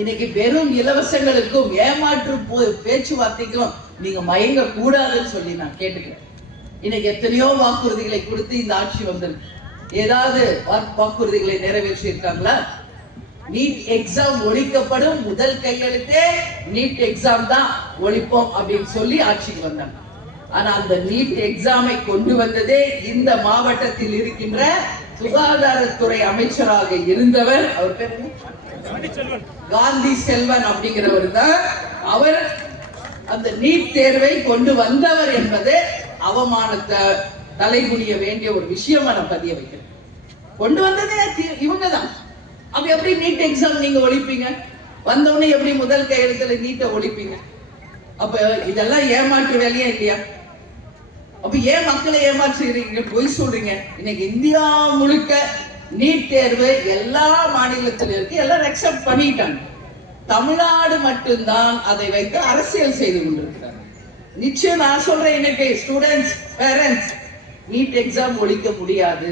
இன்னைக்கு வெறும் இலவசங்களுக்கும் ஏமாற்று பேச்சுவார்த்தைக்கும் நீங்க மயங்க கூடாதுன்னு சொல்லி நான் கேட்டுக்கிறேன். இன்னைக்கு எத்தனையோ வாக்குறுதிகளை கொடுத்து இந்த ஆட்சி வந்திருக்கு. ஏதாவது வாக்குறுதிகளை நிறைவேற்றி இருக்காங்களா? நீட் எக்ஸாம் ஒழிக்கப்படும், முதல் கையெழுத்தே நீட் எக்ஸாம் தான் ஒழிப்போம் அப்படின்னு சொல்லி ஆட்சிக்கு வந்தாங்க. ஆனா அந்த நீட் எக்ஸாமை கொண்டு வந்ததே இந்த மாவட்டத்தில் இருக்கின்ற சுகாதாரத்துறை அமைச்சராக இருந்தவர், அவர் பேர் காந்தி செல்வன் அப்படிங்கிறவர் தான். அவர் அந்த நீட் தேர்வை கொண்டு வந்தவர் என்பது அவமானத்தை தலைகுனிய வேண்டிய ஒரு விஷயமா நான் பதிய வைக்கிறேன். கொண்டு வந்ததே இவங்க தான். அப்ப எப்படி நீட் எக்ஸாம் நீங்க ஒழிப்பீங்க? வந்தவொடனே எப்படி முதல் கையெழுத்துல நீட்டை ஒழிப்பீங்க? அப்ப இதெல்லாம் ஏமாற்று வேலையா இல்லையா? அப்ப ஏன் மக்களை ஏமாற்றுறீங்க, பொய் சொல்றீங்க? இன்னைக்கு இந்தியா முழுக்க நீட் தேர்வு எல்லா மாநிலத்திலும் இருக்கு, எல்லாரும் அக்செப்ட் பண்ணிட்டாங்க. தமிழ்நாடு மட்டும்தான் அதை வைத்து அரசியல் செய்து கொண்டிருக்கிறாங்க. நிச்சயம் நான் சொல்றேன், இன்னைக்கு ஸ்டூடெண்ட்ஸ், பேரண்ட்ஸ், நீட் எக்ஸாம் ஒழிக்க முடியாது.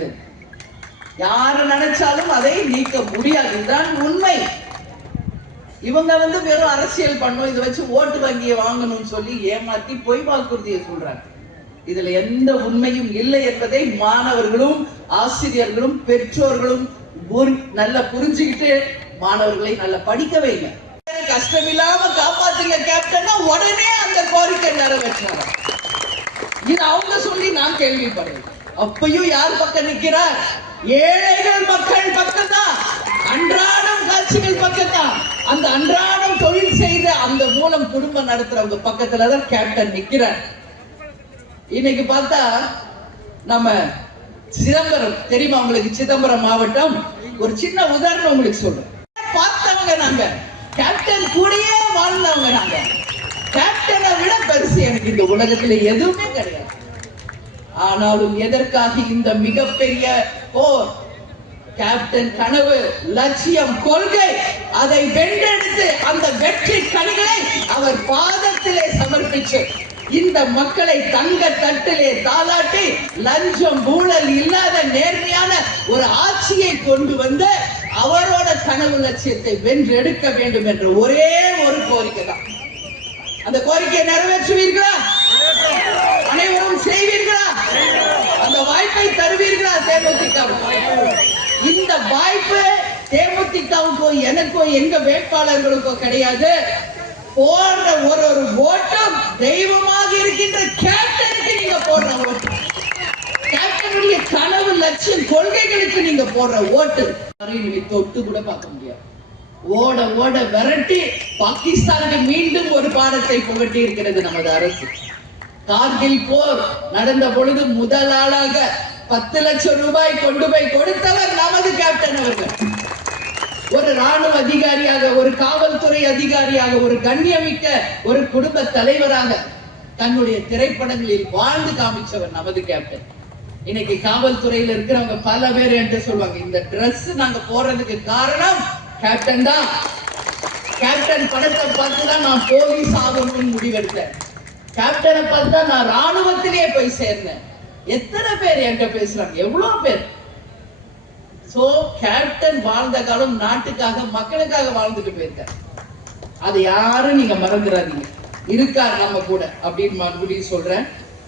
யாரு நினைச்சாலும் அதை நீக்க முடியாது, இதுதான் உண்மை. இவங்க வெறும் அரசியல் பண்ணும், இதை வச்சு ஓட்டு வங்கியை வாங்கணும்னு சொல்லி ஏமாத்தி பொய் வாக்குறுதியை சொல்றாங்க. இதுல எந்த உண்மையும் இல்லை என்பதை மாணவர்களும் ஆசிரியர்களும் பெற்றோர்களும் நல்லா புரிஞ்சுக்கிட்டு மாணவர்களை நல்லா படிக்க வைங்க. கஷ்டம் இல்லாம காப்பாத்துங்க கேப்டன்னா உடனே அந்த கோரிக்கை நிறைவேற்றினாங்க. இது அவங்க சொல்லி நான் கேள்விப்படுறேன். அப்பயும் யார் பக்கம் நிற்கிறார்? ஏழைகள் மக்கள் பக்கம் தான், அன்றாடம் காட்சிகள் பக்கம் தான். அந்த அன்றாடம் தொழில் செய்து அந்த மூலம் குடும்பம் நடத்துறவங்க பக்கத்துலதான் கேப்டன் நிற்கிறார். இன்னைக்கு பார்த்தா நம்ம சிதம்பரம் தெரியுமா உங்களுக்கு? சிதம்பரம் மாவட்டம், ஒரு சின்ன உதாரணம் உங்களுக்கு சொல்றேன். பார்த்தவங்க நாங்க, கேப்டன் கூடயே வாழ்ந்தவங்க நாங்க. கேப்டனை விட பெருசு எனக்கு இந்த உலகத்துல எதுவுமே கிடையாது. ஆனாலும் எதற்காக இந்த மிகப்பெரிய போர்? கேப்டன் கனவு, லட்சியம், கொள்கை, அதை வென்றெடுத்து அந்த வெற்றி கனிகளை அவர் பாதத்திலே சமர்ப்பிச்சு இந்த மக்களை தங்க தட்டிலே தாளாட்டி லஞ்சம் ஊழல் இல்லாத நேர்மையான ஒரு ஆட்சியை கொண்டு வந்து அவரோட கனவு லட்சியத்தை வென்றெடுக்க வேண்டும் என்ற ஒரே ஒரு கோரிக்கை தான். அந்த கோரிக்கையை நிறைவேற்றுவீர்களா? அனைவரும் செய்வீர்களா? அந்த வாய்ப்பை தருவீர்களா? தேமுதிக இந்த வாய்ப்பு தேமுதிகவுக்கோ எனக்கோ எங்க வேட்பாளர்களுக்கோ கிடையாது. போடுற ஒரு ஓட்டம் தெய்வமாக இருக்கின்ற கேப்டனுக்கு நீங்க போடுற ஓட்டு, கேப்டனுடைய கனவு லட்சியம் கொள்கைகளுக்கு நீங்க போடுற ஓட்டு தொட்டு கூட பார்க்க முடியாது. ஓட ஓட விரட்டி பாகிஸ்தானுக்கு மீண்டும் ஒரு பாடத்தை புகட்டி இருக்கிறது நமது அரசு. கார்கில் போர் நடந்த பொழுது முதல் ஆளாக 10 லட்சம் ரூபாய் கொண்டு போய் கொடுத்தவர் நமது கேப்டன் அவர்கள். ஒரு ராணுவ அதிகாரியாக, ஒரு காவல்துறை அதிகாரியாக, ஒரு கண்ணியமிக்க ஒரு குடும்ப தலைவராக தன்னுடைய திரைப்படங்களில் வாழ்ந்து காமிச்சவர் நமது கேப்டன். இன்னைக்கு காவல்துறையில் இருக்கிறவங்க பல பேர் என்று சொல்லுவாங்க, இந்த டிரெஸ் நாங்க போறதுக்கு காரணம் கேப்டன் தான். கேப்டன் படத்தை பார்த்து தான் நான் போலீஸ் ஆகணும்னு முடிவெடுத்தேன். கேப்டனை பார்த்து தான் நான் ராணுவத்திலே போய் சேர்ந்தேன். எத்தனை பேர் என்கிட்ட பேசுறாங்க, எவ்வளவு பேர். சோ கேப்டன் வாழ்ந்த காலம் நாட்டுக்காக மக்களுக்காக வாழ்ந்துட்டு போயிருக்கார். அதை யாரும் நீங்க மறந்துடாதீங்க. இருக்கார் நம்ம கூட அப்படின்னு மறுபடியும் சொல்றேன்.